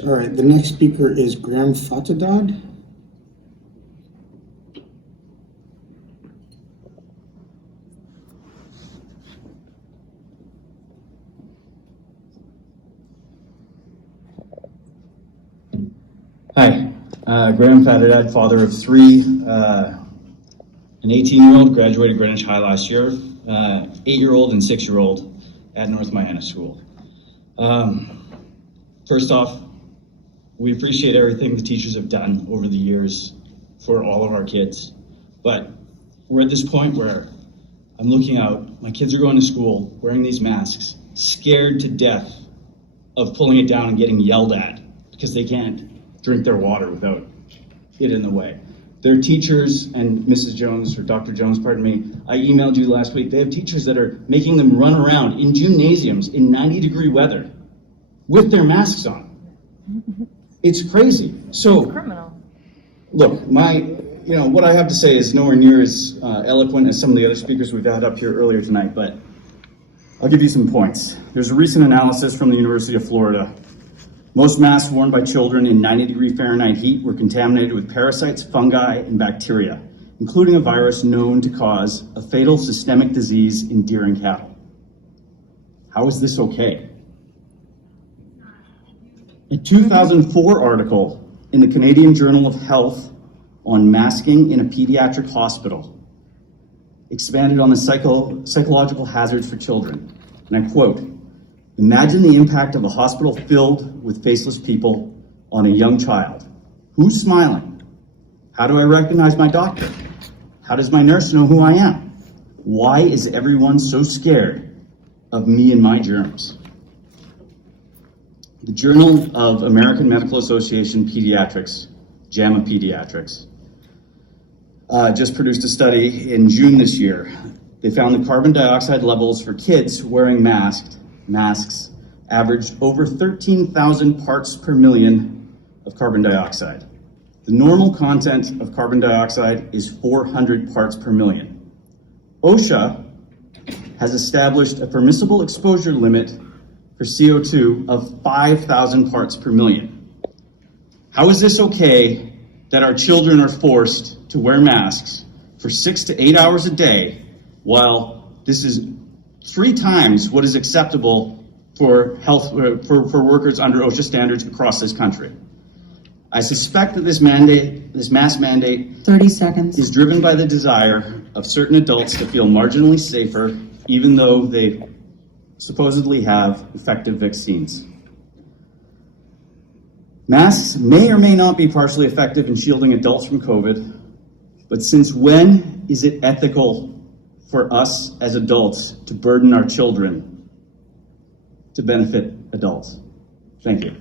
All right, the next speaker is Faterdad. Hi, Faterdad, father of three, an 18-year-old graduated Greenwich High last year, 8-year-old and 6-year-old at North Miami School. First off, we appreciate everything the teachers have done over the years for all of our kids, but we're at this point where I'm looking out, my kids are going to school wearing these masks, scared to death of pulling it down and getting yelled at because they can't drink their water without it in the way. Their teachers, and Mrs. Jones, or Dr. Jones, pardon me, I emailed you last week, they have teachers that are making them run around in gymnasiums in 90-degree weather with their masks on. It's crazy. So, It's criminal. Look, what I have to say is nowhere near as eloquent as some of the other speakers we've had up here earlier tonight, but I'll give you some points. There's a recent analysis from the University of Florida. Most masks worn by children in 90-degree Fahrenheit heat were contaminated with parasites, fungi, and bacteria, including a virus known to cause a fatal systemic disease in deer and cattle. How is this okay? A 2004 article in the Canadian Journal of Health on masking in a pediatric hospital expanded on the psychological hazards for children. And I quote, "Imagine the impact of a hospital filled with faceless people on a young child. Who's smiling? How do I recognize my doctor? How does my nurse know who I am? Why is everyone so scared of me and my germs?" The Journal of American Medical Association Pediatrics, JAMA Pediatrics, just produced a study in June this year. They found that carbon dioxide levels for kids wearing masks averaged over 13,000 parts per million of carbon dioxide. The normal content of carbon dioxide is 400 parts per million. OSHA has established a permissible exposure limit for CO2 of 5,000 parts per million. How is this okay that our children are forced to wear masks for 6 to 8 hours a day, while this is 3 times what is acceptable for workers under OSHA standards across this country? I suspect that this mask mandate 30 seconds. is driven by the desire of certain adults to feel marginally safer, even though they supposedly have effective vaccines. Masks may or may not be partially effective in shielding adults from COVID, but since when is it ethical for us as adults to burden our children to benefit adults? Thank you.